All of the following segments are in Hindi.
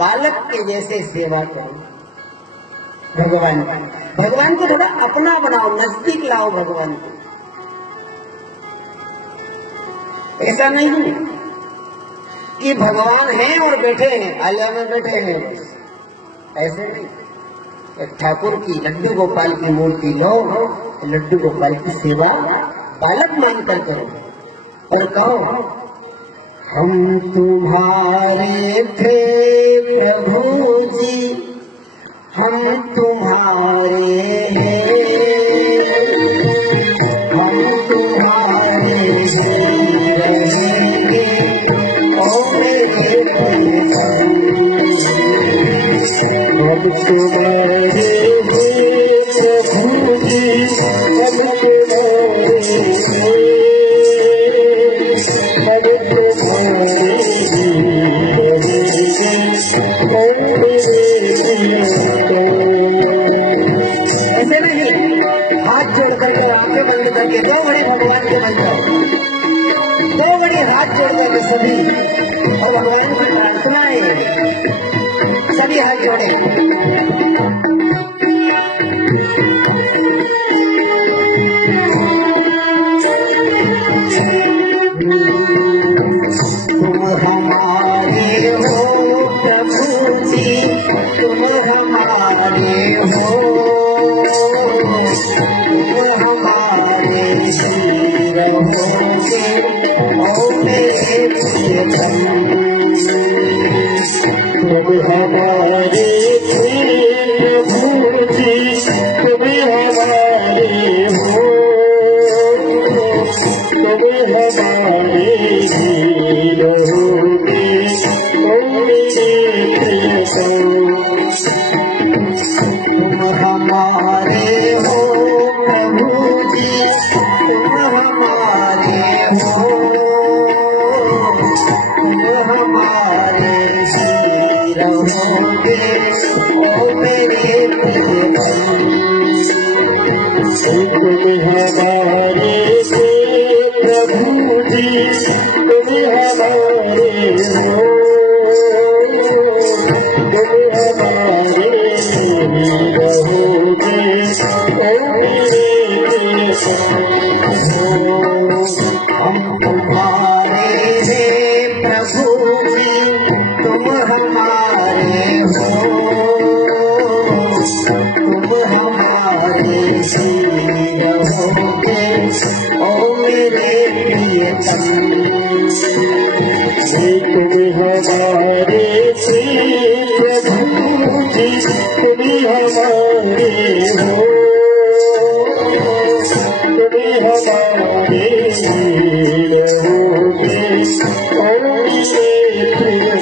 बालक के जैसे सेवा करो भगवान की। भगवान को थोड़ा अपना बनाओ, नजदीक लाओ भगवान को। ऐसा नहीं कि भगवान हैं और बैठे हैं, आलिया में बैठे हैं, ऐसे नहीं। ठाकुर की लड्डू गोपाल की मूर्ति लो, लड्डू गोपाल की सेवा बालक मानकर करो और कहो हम तुम्हारे थे प्रभु जी, हम तुम्हारे हैं, हम तुम्हारे रहेंगे और मेरे हम तुम्हारे प्रभु जी, हम तुम्हारे ऐसे नहीं हाथ जोड़ करके आंखें बंद करके दो बड़े भगवान के बन जाओ, दो बड़े हाथ जोड़ करके सभी और भगवान की प्रार्थनाएं सभी हाथ जोड़े। तुम हमारे हो प्रभु जी, तुम हमारे हो, तुम हमारे जी रहोगे और मेरे प्रियतम। तुम हमारे प्रभु जी, तुम हमारे हो, तुम हमारे जी रहोगे और मेरे प्रियतम। तुम हमारे हो प्रभु जी, तुम हमारे हो, तुम हमारे जी रहोगे और मेरे प्रियतम। तुम हमारे प्रभु जी, तुम हमारे हो, तुम हमारे रहोगे और मेरे हम तुम्हारे हैं प्रभु जी, तुम हमारे हो, तुम हमारे जी रहोगे और मेरे प्रियतम। तुम हमारे प्रभु जी, तुम हमारे हो, तुम हमारे रहोगे और मेरे प्रियतम।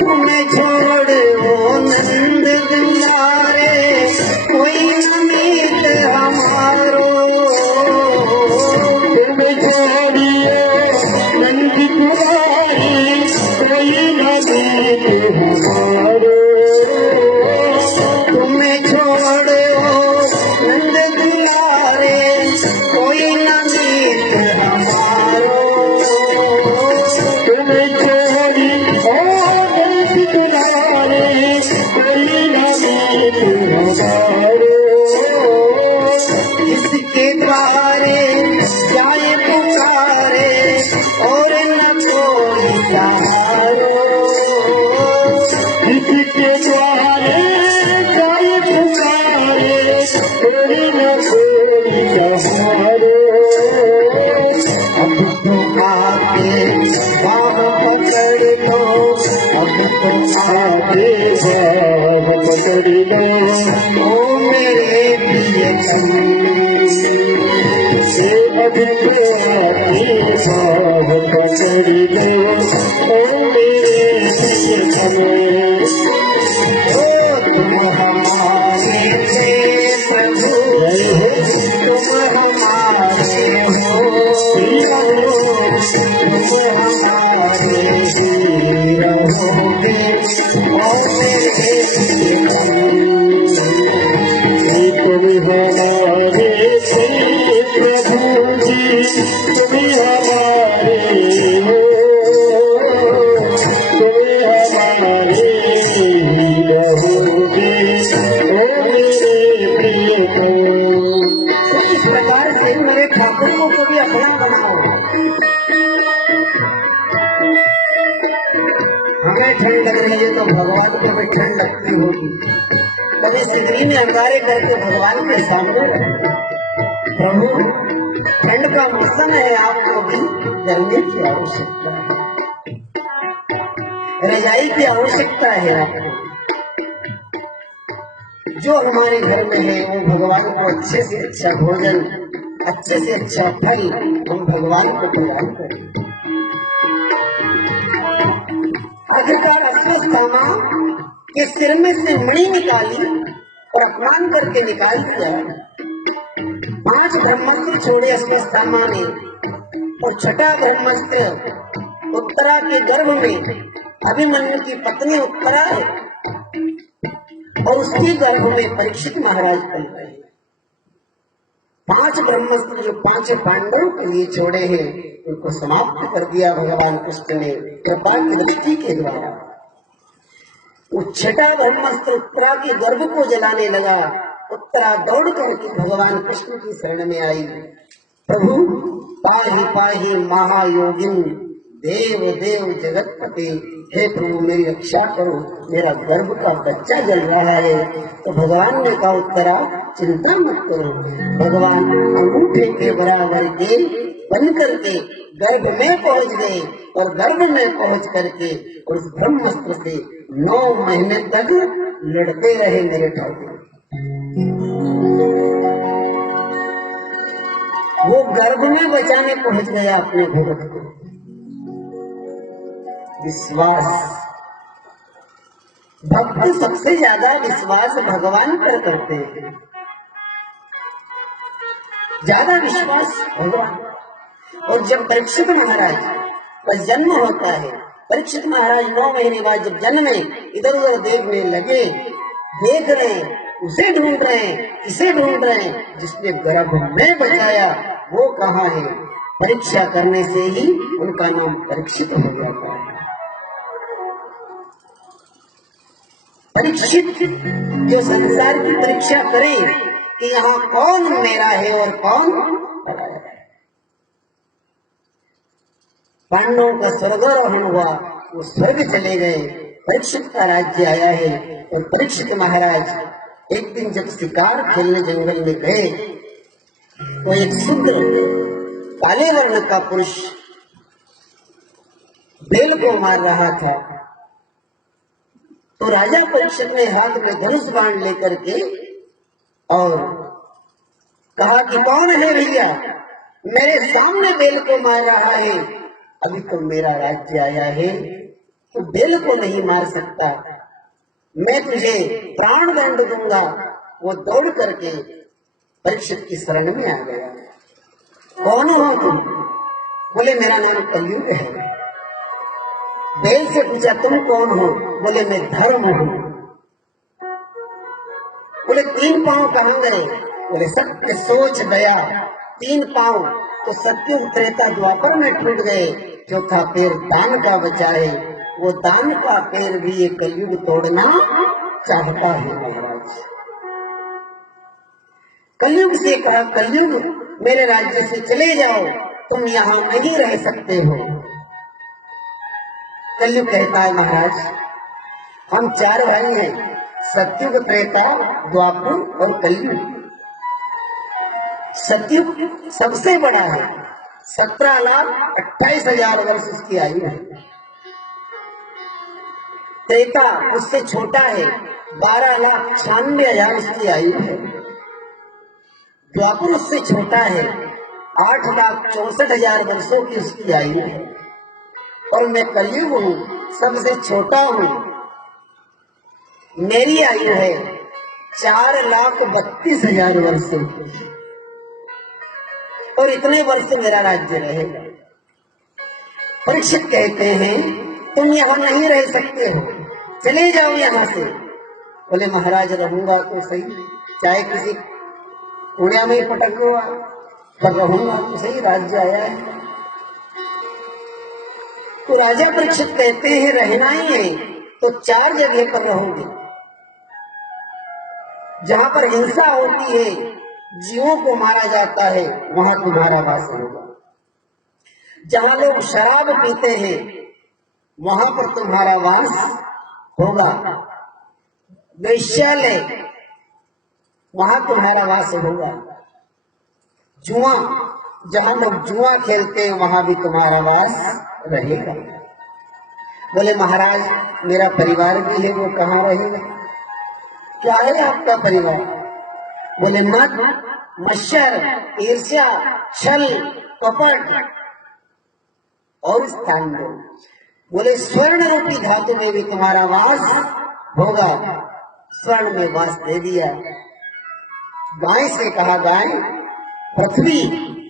तुम्हें छोड़ वो नंद दुलारे, कोई न मीत हमारो, तुम्हें छोड़िए नंद दुलारे, कोई न मीत हमारो, तुम्हें छोड़ो नंद दुलारे, कोई न मीत हमारो, तुम्हें छोड़ी इसके द्वारे जाए पुकारे और न कोई सहारो, इसके द्वारे जाए पुकारे और न कोई सहारो। अब तुम आके बाह पकड़ लो, अब तुम आके बाह पकड़ लो ओ मेरे प्रियतम। अब तुम आके बाह पकड़ लो ओ मेरे प्रियतम। ओ तुम हमारे थे प्रभु, तुम हमारे हमारे ही रहोगे और मेरे तुम हमारे प्रभु जी, तुम हमारे हो, तुम हमारे ही रहोगे ओ मेरे प्रियतम। इस प्रकार से मेरे ठाकुर को कभी अपना बनाओ। हमें ठंड लग रही है तो भगवान को भी ठंड लगती होगी। कभी सिगरी में अंगारे करके भगवान के सामने प्रभु ठंड का मौसम है, आपको भी गर्मी की आवश्यकता है, रजाई की आवश्यकता है आपको। जो हमारे घर में है वो भगवान को अच्छे से अच्छा भोजन, अच्छे से अच्छा फल हम भगवान को प्रदान करें। आखिरकार अश्वत्थामा के सिर में से मणि निकाली और अपमान करके निकाल दिया। 5 ब्रह्मास्त्र छोड़े अश्वत्थामा ने और छठा ब्रह्मास्त्र उत्तरा के गर्भ में अभिमन्यु की पत्नी उत्तरा है और उसके गर्भ में परीक्षित महाराज पल रहे। 5 ब्रह्मास्त्र जो 5 पांडवों के लिए छोड़े हैं उनको समाप्त कर दिया भगवान कृष्ण ने कृपा की दृष्टि के द्वारा। वो छठा ब्रह्मास्त्र उत्तरा के गर्भ को जलाने लगा। उत्तरा दौड़ करके भगवान कृष्ण की शरण में आई। प्रभु पाहि पाहि महायोगिन देव देव जगतपति, हे प्रभु मेरी रक्षा करो, मेरा गर्भ का बच्चा जल रहा है। तो भगवान ने कहा उत्तरा चिंता मत करो। भगवान अंगूठे के बराबर के बन करके गर्भ में पहुंच गए और गर्भ में पहुंच करके उस ब्रह्मास्त्र से 9 महीने तक लड़ते रहे मेरे ठाकुर। वो गर्भ में बचाने पहुंच गया अपने भगत को। विश्वास, भक्त सबसे ज्यादा विश्वास भगवान पर करते हैं, ज्यादा विश्वास भगवान। और जब परीक्षित महाराज का जन्म होता है, परीक्षित महाराज 9 महीने बाद जब जन्मे, इधर उधर देखने लगे, देख रहे हैं, उसे ढूंढ रहे हैं, इसे ढूंढ रहे हैं, जिसने गर्भ में बचाया वो कहाँ है। परीक्षा करने से ही उनका नाम परीक्षित हो जाता है। परीक्षित जो संसार की परीक्षा करे कि यहाँ कौन मेरा है और कौन पराया है। पांडवों का स्वर्गारोहण हुआ, वो स्वर्ग चले गए, परीक्षित का राज्य आया है। और परीक्षित महाराज एक दिन जब शिकार खेलने जंगल में गए तो एक शूद्र काले वर्ण का पुरुष बेल को मार रहा था। तो राजा परीक्षित ने हाथ में धनुष बाण लेकर के और कहा कि कौन है भैया, मेरे सामने बेल को मार रहा है, अभी तो मेरा राज्य आया है, तो बेल को नहीं मार सकता, मैं तुझे प्राण दंड दूंगा। वो दौड़ करके परीक्षित की शरण में आ गया। कौन हो तुम? बोले मेरा नाम कलयुग है। बेल से पूछा तुम कौन हो? बोले मैं धर्म हूं। बोले 3 पांव कहां गए? बोले सत्य सोच दया 3 पांव तो सत्युग त्रेता द्वापर में टूट गए, चौथा पैर दान का बचा है, वो दान का पैर भी ये कलयुग तोड़ना चाहता है महाराज। कलयुग से कहा कलयुग मेरे राज्य से चले जाओ, तुम यहाँ नहीं रह सकते हो। कलयुग कहता है महाराज हम 4 भाई हैं, सत्युग त्रेता द्वापर और कलयुग। सत्युग सबसे बड़ा है, 17,28,000 वर्ष उसकी आयु है। त्रेता उससे छोटा है, 12,96,000 उसकी आयु है। द्वापर उससे छोटा है, 8,64,000 वर्षों की उसकी आयु है। और मैं कलयुग हूँ, सबसे छोटा हूँ, मेरी आयु है 4,32,000 वर्षों की, और इतने वर्ष मेरा राज्य रहेगा। परीक्षित कहते हैं तुम यहाँ नहीं रह सकते हो, चले जाओ यहाँ से। बोले महाराज रहूंगा तो सही, चाहे किसी कुड़िया में पटक हुआ, पर रहूंगा तो सही, राज्य आया है। तो राजा परीक्षित कहते हैं रहना ही है तो 4 जगह पर रहोगे। जहां पर हिंसा होती है, जीवों को मारा जाता है, वहां तुम्हारा वास होगा। जहां लोग शराब पीते हैं, वहां पर तुम्हारा वास होगा। वैश्यालय, वहां तुम्हारा वास होगा। जुआ, जहां लोग जुआ खेलते हैं, वहां भी तुम्हारा वास रहेगा। बोले महाराज मेरा परिवार भी है, वो कहाँ रहेगा? क्या है आपका परिवार? बोले मद, मत्सर, ईर्ष्या, छल, कपट और स्थान दो। बोले स्वर्ण रूपी धातु में भी तुम्हारा वास होगा। स्वर्ण में वास दे दिया। गाय से कहा गाय पृथ्वी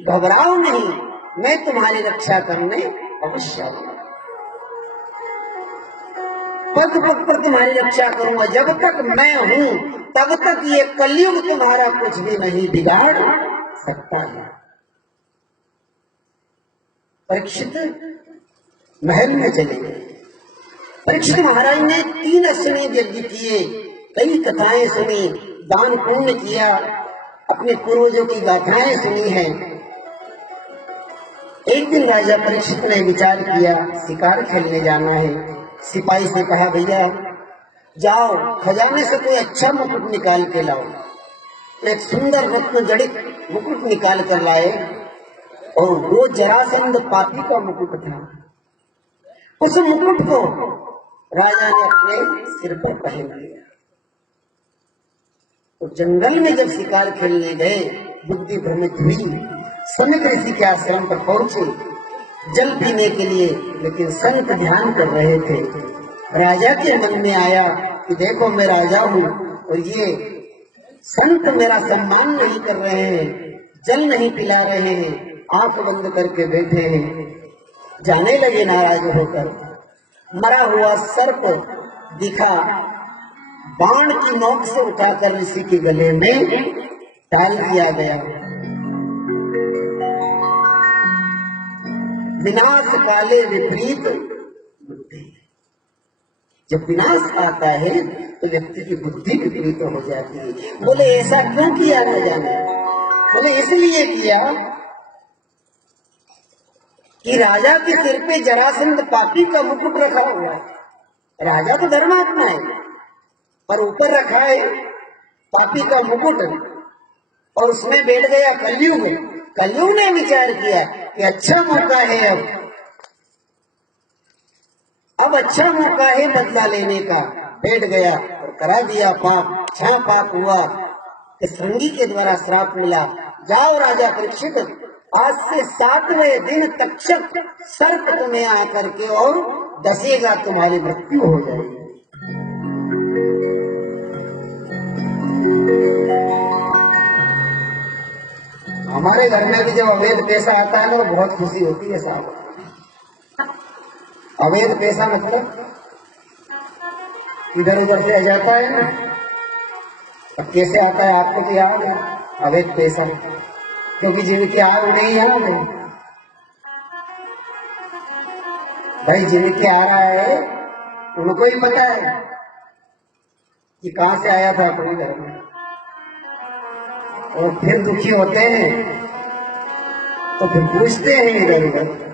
घबराओ नहीं, मैं तुम्हारी रक्षा करने अवश्य आऊंगा। पद पद पर तुम्हारी रक्षा करूंगा। जब तक मैं हूं तब तक ये कलयुग तुम्हारा कुछ भी नहीं बिगाड़ सकता है। परीक्षित महल में चले गए। परीक्षित महाराज ने 3 अश्वमेध यज्ञ किए, कई कथाएं सुनी, दान पुण्य किया, अपने पूर्वजों की गाथाएं सुनी हैं। एक दिन राजा परीक्षित ने विचार किया शिकार खेलने जाना है। सिपाही से कहा भैया जाओ खजाने से कोई अच्छा मुकुट निकाल के लाओ। एक सुंदर रत्न जड़ित मुकुट निकाल कर लाए और वो जरासंध पापी का मुकुट था। उस मुकुट को राजा ने अपने सिर पर पहन लिया। तो जंगल में जब शिकार खेलने गए, बुद्धि भ्रमित हुई। सनक ऋषि के आश्रम पर पहुंचे जल पीने के लिए, लेकिन संत ध्यान कर रहे थे। राजा के मन में आया कि देखो मैं राजा हूँ और ये संत मेरा सम्मान नहीं कर रहे हैं, जल नहीं पिला रहे हैं, आंख बंद करके बैठे हैं। जाने लगे नाराज होकर। मरा हुआ सर्प दिखा, बाण की नोक से उठाकर ऋषि के गले में डाल दिया गया। विनाश काले विपरीत बुद्धि। जब विनाश आता है तो व्यक्ति की बुद्धि विपरीत हो जाती है। बोले ऐसा क्यों किया न जाने? बोले इसलिए किया कि राजा के सिर पे जरासंध पापी का मुकुट रखा हुआ है। राजा तो धर्मात्मा है, पर ऊपर रखा है पापी का मुकुट और उसमें बैठ गया कलयुग। कलयुग ने विचार किया कि अच्छा मौका है, अब अच्छा मौका है बदला लेने का। बैठ गया और करा दिया पाप। अच्छा पाप हुआ कि श्रृंगी के द्वारा श्राप मिला, जाओ राजा परीक्षित, आज से 7वें दिन तक्षक सर्प तुम्हें आकर के और डसेगा, तुम्हारी मृत्यु हो जाएगी। हमारे घर में भी जब अवैध पैसा आता है ना, बहुत खुशी होती है साहब। अवैध पैसा मतलब इधर उधर से आ जाता है ना। अब कैसे आता है आपको तो याद है, अवैध पैसा, क्योंकि जिनकी आग नहीं याद है भाई, जिनके आ रहा है उनको ही पता है कि कहां से आया था अपने घर में, और फिर दुखी होते हैं तो फिर पूछते हैं इधर उधर।